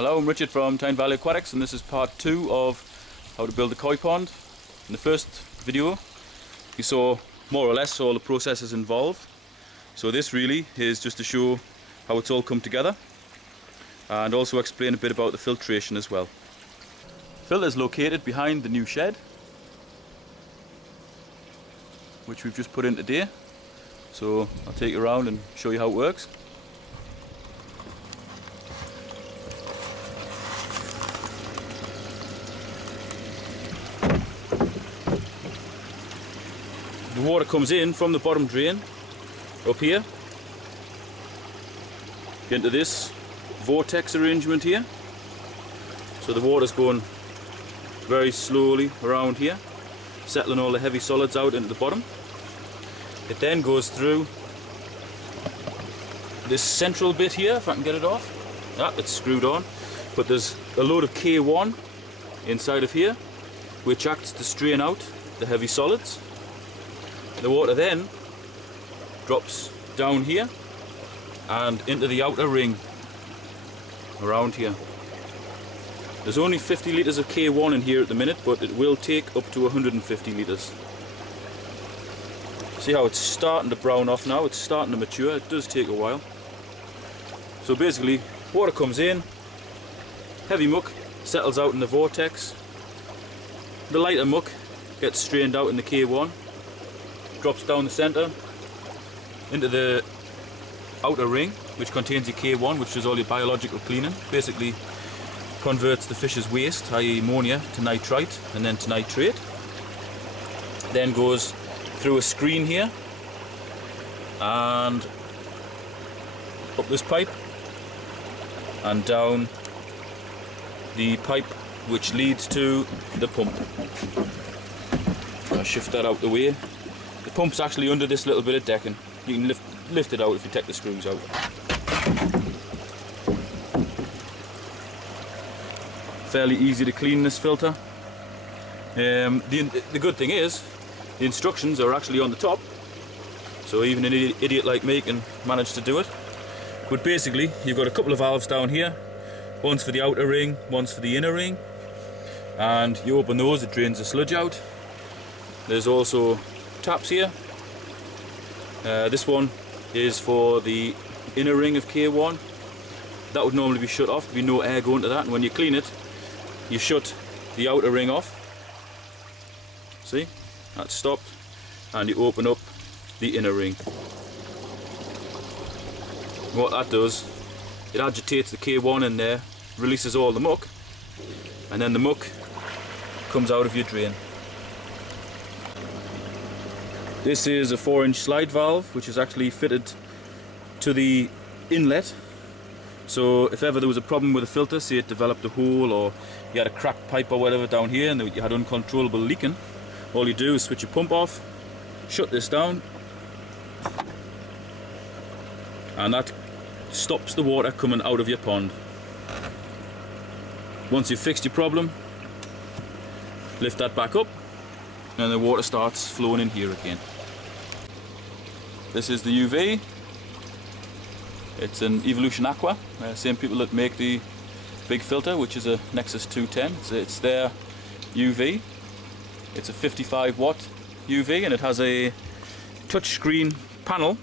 Hello, I'm Richard from Tyne Valley Aquatics, and this is part 2 of how to build a koi pond. In the first video you saw more or less all the processes involved, so this really is just to show how it's all come together and also explain a bit about the filtration as well. The filter is located behind the new shed, which we've just put in today, so I'll take you around and show you how it works. The water comes in from the bottom drain up here into this vortex arrangement here. So the water's going very slowly around here, settling all the heavy solids out into the bottom. It then goes through this central bit here, if I can get it off. It's screwed on, but there's a load of K1 inside of here which acts to strain out the heavy solids. The water then drops down here and into the outer ring around here. There's only 50 litres of K1 in here at the minute, but it will take up to 150 litres. See how it's starting to brown off now, it's starting to mature. It does take a while. So basically, water comes in, heavy muck settles out in the vortex, the lighter muck gets strained out in the K1, drops down the centre into the outer ring, which contains your K1, which does all your biological cleaning. Basically converts the fish's waste, i.e. ammonia, to nitrite and then to nitrate. Then goes through a screen here and up this pipe and down the pipe which leads to the pump. I'll shift that out the way. The pump's actually under this little bit of decking. You can lift it out if you take the screws out. Fairly easy to clean this filter. The good thing is, the instructions are actually on the top, so even an idiot like me can manage to do it. But basically, you've got a couple of valves down here. One's for the outer ring, one's for the inner ring. And you open those, it drains the sludge out. There's also taps here. This one is for the inner ring of K1. That would normally be shut off, there'd be no air going to that, and when you clean it, you shut the outer ring off. See, that's stopped, and you open up the inner ring. What that does, it agitates the K1 in there, releases all the muck, and then the muck comes out of your drain. This is a 4-inch slide valve which is actually fitted to the inlet, so if ever there was a problem with the filter, say it developed a hole or you had a cracked pipe or whatever down here and you had uncontrollable leaking, all you do is switch your pump off, shut this down, and that stops the water coming out of your pond. Once you've fixed your problem, lift that back up and the water starts flowing in here again. This is the UV. It's an Evolution Aqua, same people that make the big filter, which is a Nexus 210. It's their UV. It's a 55 watt UV and it has a touchscreen panel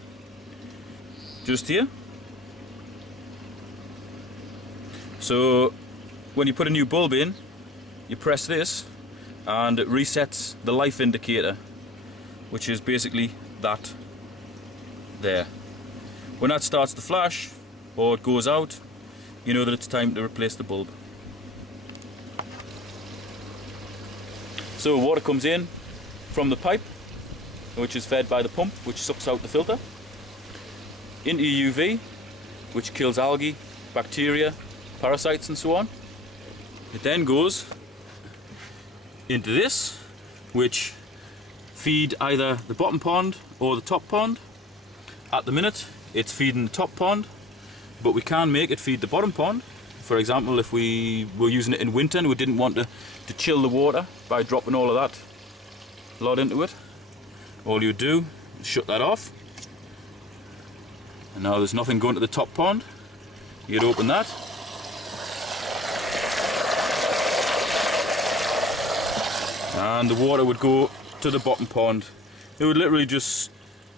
just here. So when you put a new bulb in, you press this and it resets the life indicator, which is basically that there. When that starts to flash or it goes out, you know that it's time to replace the bulb. So water comes in from the pipe, which is fed by the pump, which sucks out the filter, into UV, which kills algae, bacteria, parasites and so on. It then goes into this, which feed either the bottom pond or the top pond. At the minute it's feeding the top pond, but we can make it feed the bottom pond. For example, if we were using it in winter and we didn't want to chill the water by dropping all of that lot into it, all you do is shut that off, and now there's nothing going to the top pond. You'd open that and the water would go to the bottom pond. It would literally just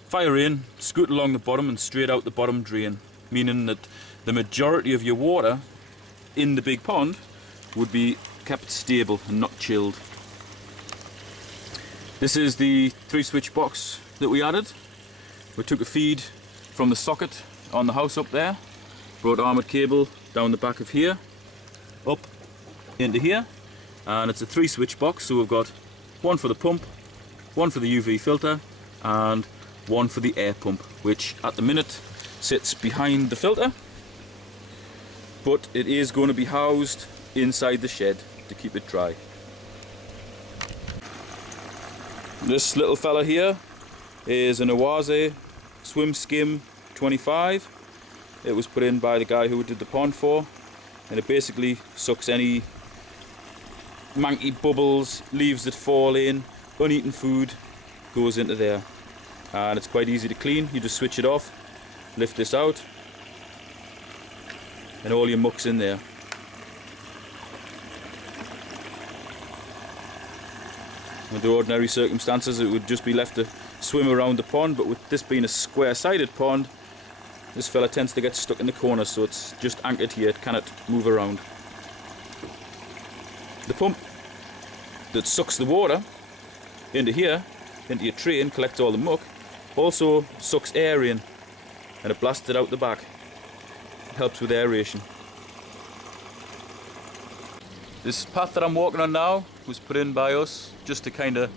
fire in, scoot along the bottom and straight out the bottom drain, meaning that the majority of your water in the big pond would be kept stable and not chilled. This is the 3-switch box that we added. We took a feed from the socket on the house up there, brought armoured cable down the back of here, up into here, and it's a 3-switch box, so we've got one for the pump, one for the UV filter, and one for the air pump, which at the minute sits behind the filter, but it is going to be housed inside the shed to keep it dry. This little fella here is an Oase Swim Skim 25. It was put in by the guy who we did the pond for, and it basically sucks any manky bubbles, leaves that fall in, uneaten food goes into there, and it's quite easy to clean. You just switch it off, lift this out, and all your muck's in there. Under ordinary circumstances it would just be left to swim around the pond, but with this being a square-sided pond, this fella tends to get stuck in the corner, so it's just anchored here, it cannot move around. The pump that sucks the water into here, into your tray and collects all the muck, also sucks air in and it blasts it out the back. It helps with aeration. This path that I'm walking on now was put in by us just to kind of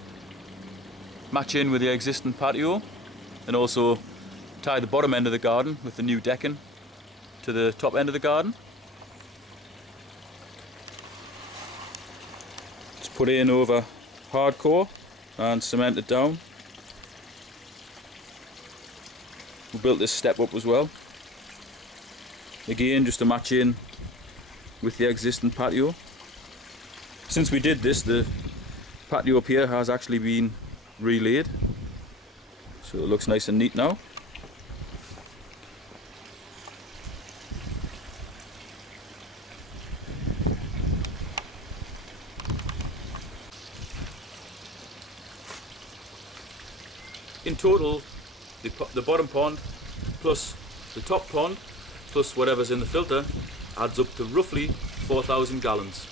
match in with the existing patio and also tie the bottom end of the garden with the new decking to the top end of the garden. It's put in over hardcore and cemented down. We built this step up as well, again just to match in with the existing patio. Since we did this, the patio up here has actually been relaid, so it looks nice and neat now. In total, the bottom pond plus the top pond plus whatever's in the filter adds up to roughly 4,000 gallons.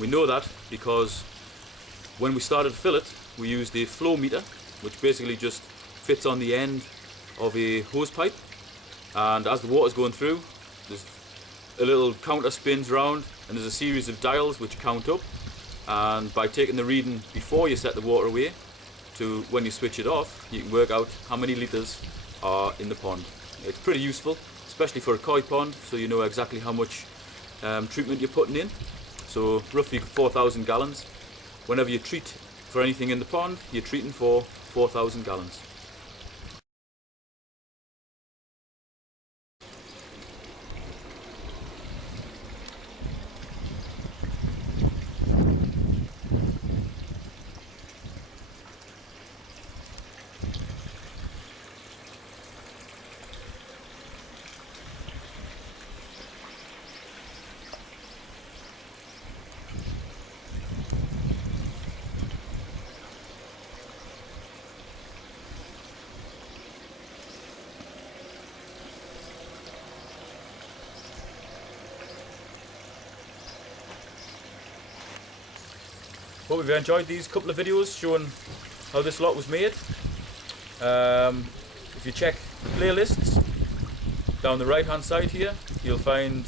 We know that because when we started to fill it, we used a flow meter, which basically just fits on the end of a hose pipe, and as the water's going through, there's a little counter spins round and there's a series of dials which count up, and by taking the reading before you set the water away to when you switch it off, you can work out how many litres are in the pond. It's pretty useful, especially for a koi pond, so you know exactly how much treatment you're putting in. So roughly 4,000 gallons. Whenever you treat for anything in the pond, you're treating for 4,000 gallons. Hope you've enjoyed these couple of videos showing how this lot was made. If you check the playlists down the right hand side here, you'll find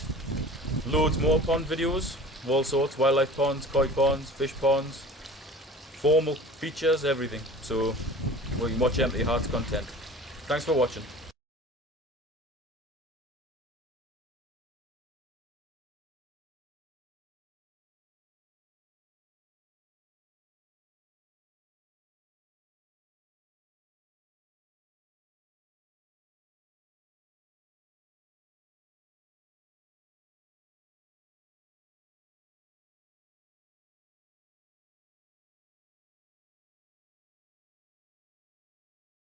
loads more pond videos of all sorts: wildlife ponds, koi ponds, fish ponds, formal features, everything. So you can watch Empty Hearts content. Thanks for watching.